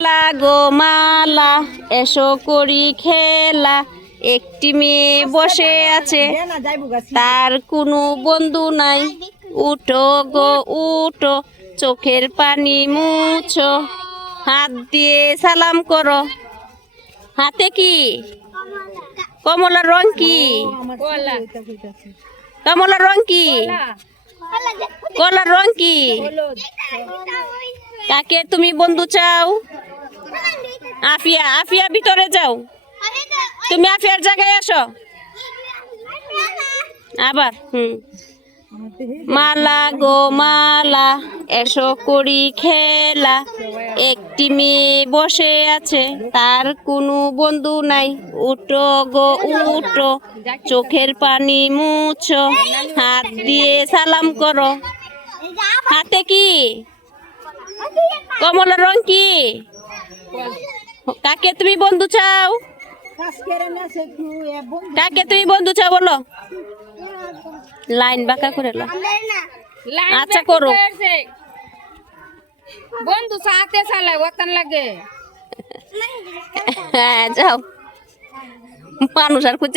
মালা গো মালা, এসো করি খেলা। একটি মেয়ে বসে আছে, তার কোনো বন্ধু নাই। উঠো গো উঠো, চোখের পানি মুছো, হাত দিয়ে সালাম করো। হাতে কি? কমলার রং কি? কমলার রং কি? কলার রং কি? কাকে তুমি বন্ধু চাও? আফিয়া, আফিয়া ভিতরে যাও। তুমি আফিয়ার জায়গায় আসো আবার। মালা গো মালা, এসো করি খেলা। একটি মেয়ে বসে আছে, তার কোনো বন্ধু নাই। উঠো গো উঠো, চোখের পানি মুছো, হাত দিয়ে সালাম করো। হাতে কি? কমলার রং কি? কাকে তুমি বন্ধু চাও? কাকে তুমি বন্ধু চাও বলো? লাইন বাঁকা করে লো। আচ্ছা করো। বন্ধু সাথে চালে ওতন লাগে। হ্যাঁ যাও, মানুষ আর খুঁজে